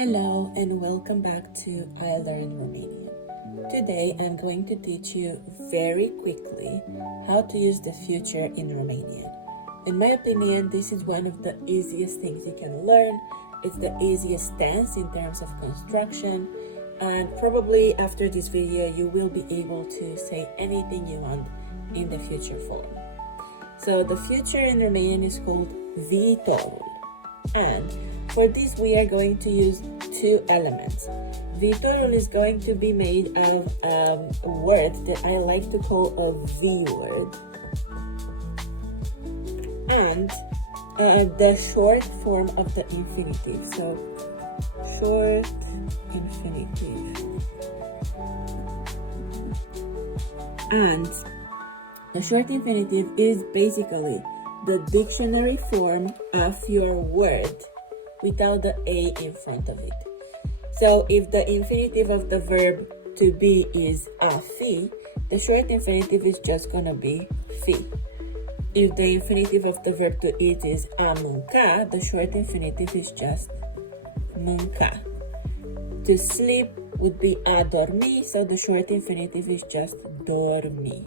Hello and welcome back to LEARN Romanian. Today I'm going to teach you very quickly how to use the future in Romanian. In my opinion, this is one of the easiest things you can learn. It's the easiest tense in terms of construction, and probably after this video you will be able to say anything you want in the future form. So the future in Romanian is called viitorul, and for this we are going to use two elements. Viitorul is going to be made of a word that I like to call a V word, and the short form of the infinitive. So short infinitive. And the short infinitive is basically the dictionary form of your word without the A in front of it. So if the infinitive of the verb to be is a fi, the short infinitive is just gonna be fi. If the infinitive of the verb to eat is a mânca, the short infinitive is just mânca. To sleep would be a dormi, so the short infinitive is just dormi.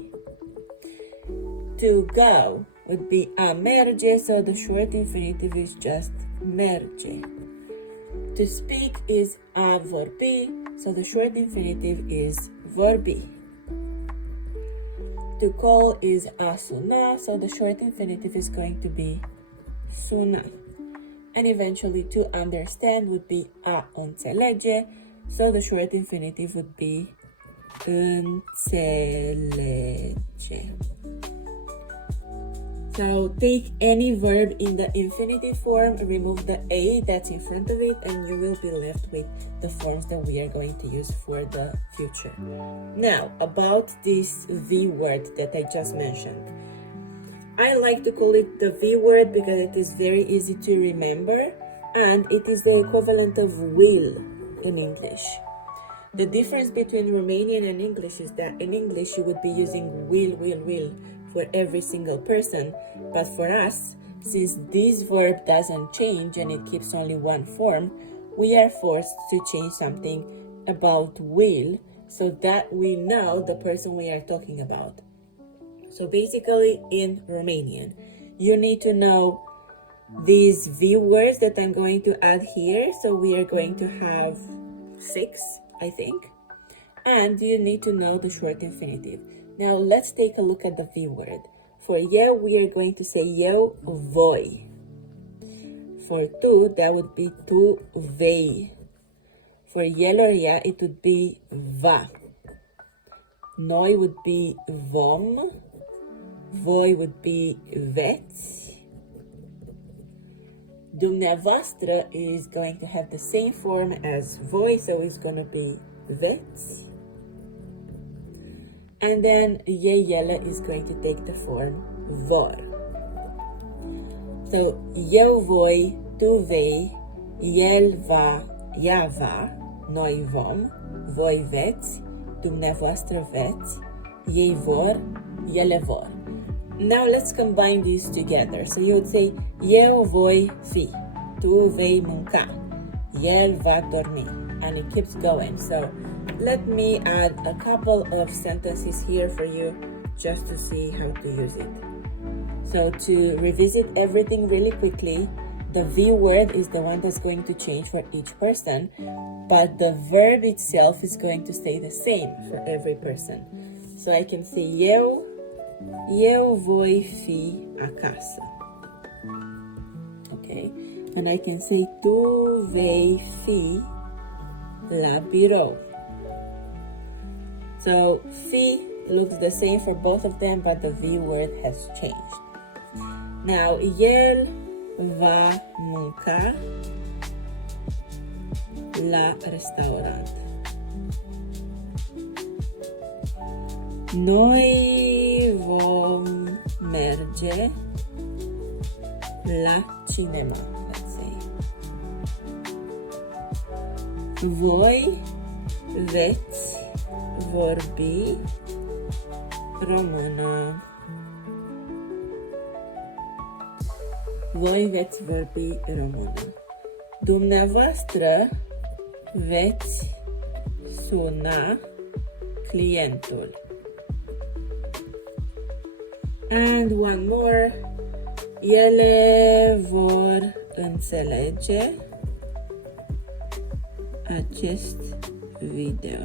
To go would be a merge, so the short infinitive is just merge. To speak is a vorbi, so the short infinitive is vorbi. To call is a suna, so the short infinitive is going to be suna. And eventually to understand would be a înțelege, so the short infinitive would be înțelege. So take any verb in the infinitive form, remove the A that's in front of it, and you will be left with the forms that we are going to use for the future. Now, about this V word that I just mentioned. I like to call it the V word because it is very easy to remember, and it is the equivalent of will in English. The difference between Romanian and English is that in English you would be using will for every single person, but for us, since this verb doesn't change and it keeps only one form, we are forced to change something about will so that we know the person we are talking about. So basically in Romanian, you need to know these V words that I'm going to add here. So we are going to have 6, I think, and you need to know the short infinitive. Now let's take a look at the V word. For eu, we are going to say eu voi. For tu, that would be tu vei. For el or ea, it would be va. Noi would be vom. Voi would be veți. Dumneavoastră is going to have the same form as voi, so it's going to be veți. And then ye, ele is going to take the form vor. So eu voi, tu vei, el va, ea va, noi vom, voi veți, dumneavoastră veți, ei vor, ele vor. Now let's combine these together. So you would say eu voi fi, tu vei mânca, el va dormi, and it keeps going. So let me add a couple of sentences here for you just to see how to use it. So to revisit everything really quickly, the V word is the one that's going to change for each person, but the verb itself is going to stay the same for every person. So I can say eu voi fi acasă. Okay? And I can say tu vei fi la birou. So fi looks the same for both of them, but the V word has changed. Now, el va mânca la restaurant. Noi vom merge la cinema, let's say. Voi veți vorbi română. Voi veți vorbi română. Dumneavoastră veți suna clientul. And one more. Ele vor înțelege acest video.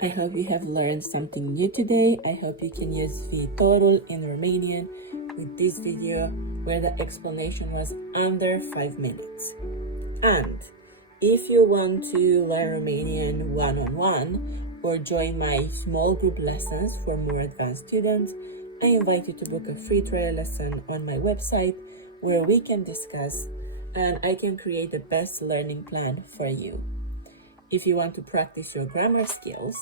I hope you have learned something new today. I hope you can use viitorul in Romanian with this video where the explanation was under 5 minutes. And if you want to learn Romanian one-on-one or join my small group lessons for more advanced students, I invite you to book a free trial lesson on my website where we can discuss and I can create the best learning plan for you. If you want to practice your grammar skills,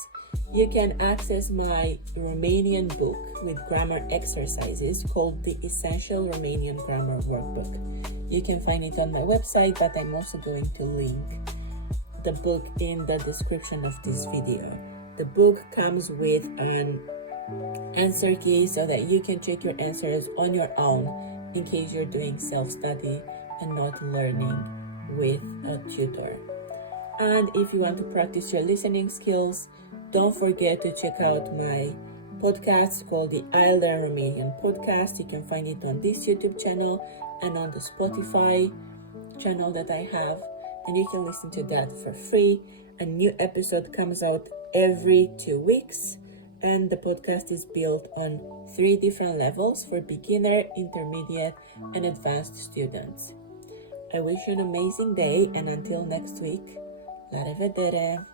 you can access my Romanian book with grammar exercises called the Essential Romanian Grammar Workbook. You can find it on my website, but I'm also going to link the book in the description of this video. The book comes with an answer key so that you can check your answers on your own in case you're doing self-study and not learning with a tutor. And if you want to practice your listening skills, don't forget to check out my podcast called the LEARN Romanian podcast. You can find it on this YouTube channel and on the Spotify channel that I have, and you can listen to that for free. A new episode comes out every 2 weeks, and the podcast is built on 3 different levels for beginner, intermediate, and advanced students. I wish you an amazing day, and until next week, la revedere!